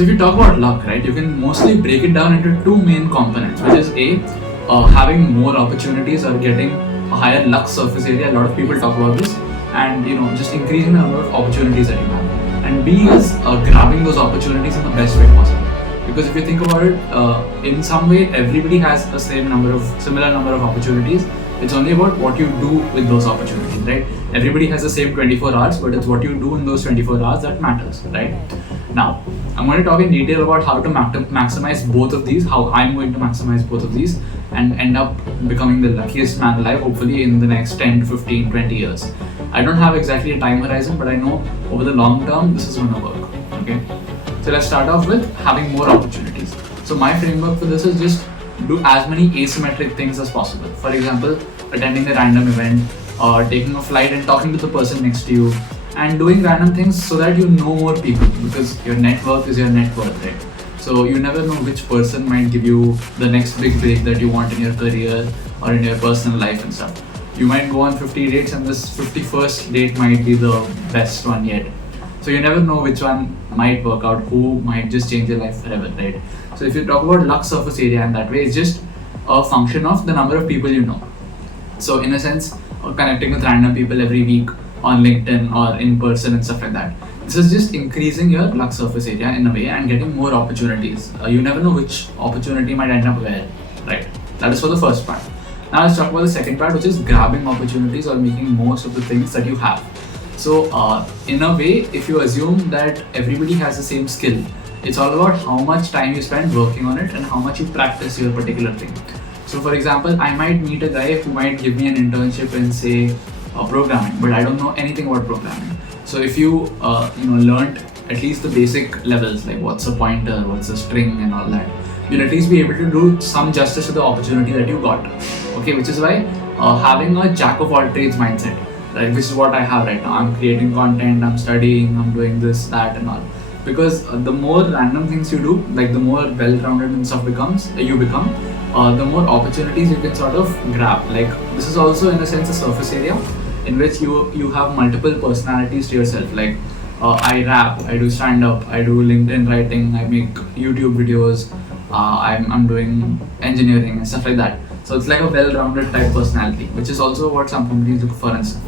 So if you talk about luck, right, you can mostly break it down into two main components, which is A, having more opportunities or getting a higher luck surface area. A lot of people talk about this, and just increasing the number of opportunities that you have. And B is grabbing those opportunities in the best way possible. Because if you think about it, in some way, everybody has a similar number of opportunities. It's only about what you do with those opportunities, right? Everybody has the same 24 hours, but it's what you do in those 24 hours that matters, right? Now, I'm going to talk in detail about how to maximize both of these, how I'm going to maximize both of these and end up becoming the luckiest man alive, hopefully in the next 10 to 15, 20 years. I don't have exactly a time horizon, but I know over the long term, this is going to work, okay? So let's start off with having more opportunities. So my framework for this is just do as many asymmetric things as possible. For example, attending a random event, or taking a flight and talking to the person next to you, and doing random things so that you know more people, because your network is your net worth, right? So you never know which person might give you the next big break that you want in your career or in your personal life and stuff. You might go on 50 dates and this 51st date might be the best one yet. So you never know which one might work out, who might just change your life forever, right? So if you talk about luck surface area in that way, it's just a function of the number of people you know. So in a sense, connecting with random people every week on LinkedIn or in person and stuff like that. This is just increasing your luck surface area in a way and getting more opportunities. You never know which opportunity might end up where, right? That is for the first part. Now let's talk about the second part, which is grabbing opportunities or making most of the things that you have. So in a way, if you assume that everybody has the same skill, it's all about how much time you spend working on it and how much you practice your particular thing. So for example, I might meet a guy who might give me an internship in say programming, but I don't know anything about programming. So if you learned at least the basic levels, like what's a pointer, what's a string and all that, you'll at least be able to do some justice to the opportunity that you got. Okay, which is why having a jack of all trades mindset, right, which is what I have right now. I'm creating content, I'm studying, I'm doing this, that and all. Because the more random things you do, like the more well-rounded and stuff you become, the more opportunities you can sort of grab. Like this is also in a sense a surface area in which you have multiple personalities to yourself. Like I rap, I do stand-up, I do LinkedIn writing, I make YouTube videos, I'm doing engineering and stuff like that. So it's like a well-rounded type personality, which is also what some companies look for and stuff.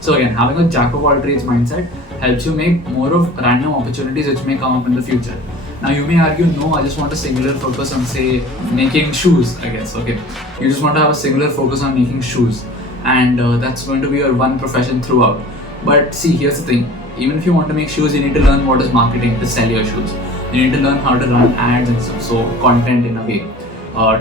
So again, having a jack of all trades mindset helps you make more of random opportunities which may come up in the future. Now you may argue, no, I just want a singular focus on say making shoes, I guess, okay. You just want to have a singular focus on making shoes and that's going to be your one profession throughout. But see, here's the thing, even if you want to make shoes, you need to learn what is marketing to sell your shoes. You need to learn how to run ads and stuff, so content in a way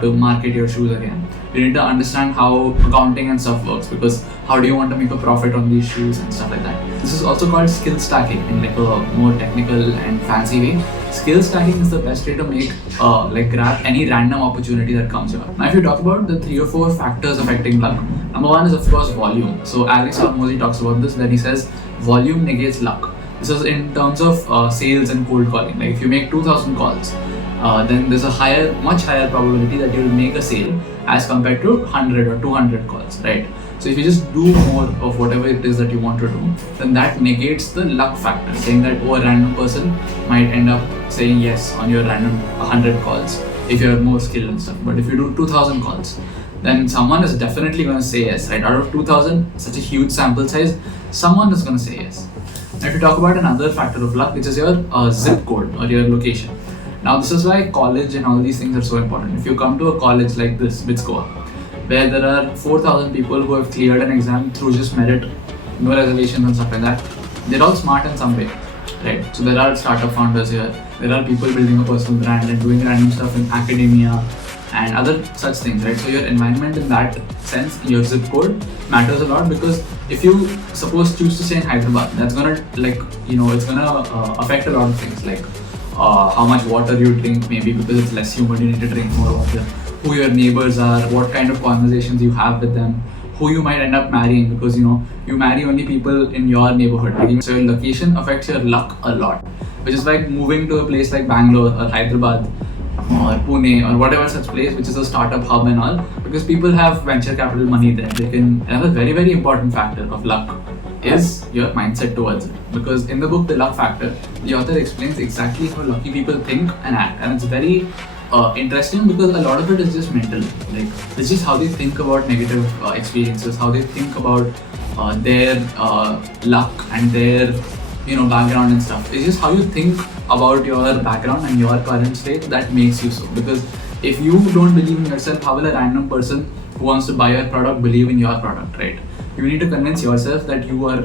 to market your shoes again. You need to understand how accounting and stuff works, because how do you want to make a profit on these shoes and stuff like that. This is also called skill stacking in like a more technical and fancy way. Skill stacking is the best way to make grab any random opportunity that comes your way. Now if you talk about the 3 or 4 factors affecting luck, number 1 is of course volume. So Alex Hormozy talks about this, when he says volume negates luck. This is in terms of sales and cold calling. Like if you make 2,000 calls, then there's a much higher probability that you'll make a sale as compared to 100 or 200 calls, right? So if you just do more of whatever it is that you want to do, then that negates the luck factor, saying that a random person might end up saying yes on your random 100 calls if you're more skilled and stuff. But if you do 2,000 calls, then someone is definitely going to say yes, right? Out of 2,000, such a huge sample size, someone is going to say yes. Now if you talk about another factor of luck, which is your zip code or your location. Now this is why college and all these things are so important. If you come to a college like this, Bitskoa, where there are 4,000 people who have cleared an exam through just merit, no reservations and stuff like that, they're all smart in some way, right? So there are startup founders here, there are people building a personal brand and doing random stuff in academia and other such things, right? So your environment in that sense, your zip code matters a lot, because if you suppose choose to stay in Hyderabad, that's gonna it's gonna affect a lot of things, like how much water you drink, maybe because it's less humid, you need to drink more water, who your neighbors are, what kind of conversations you have with them, who you might end up marrying, because you marry only people in your neighborhood. So your location affects your luck a lot, which is like moving to a place like Bangalore or Hyderabad or Pune or whatever such place which is a startup hub and all, because people have venture capital money there. They can. Another very, very important factor of luck is your mindset towards it. because in the book The Luck Factor, the author explains exactly how lucky people think and act, and it's very interesting because a lot of it is just mental. Like, it's just how they think about negative experiences, how they think about their luck and their background and stuff. It's just how you think about your background and your current state that makes you so. Because if you don't believe in yourself, how will a random person who wants to buy your product believe in your product, right? You need to convince yourself that you are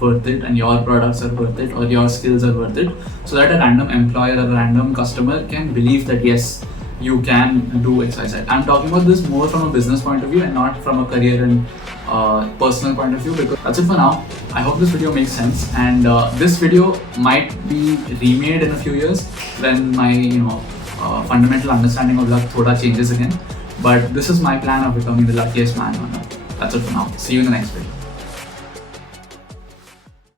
worth it and your products are worth it or your skills are worth it, so that a random employer or a random customer can believe that yes, you can do XYZ. I'm talking about this more from a business point of view and not from a career and personal point of view, because that's it for now. I hope this video makes sense, and this video might be remade in a few years when my fundamental understanding of luck thoda changes again. But this is my plan of becoming the luckiest man on earth. That's it for now. See you in the next video.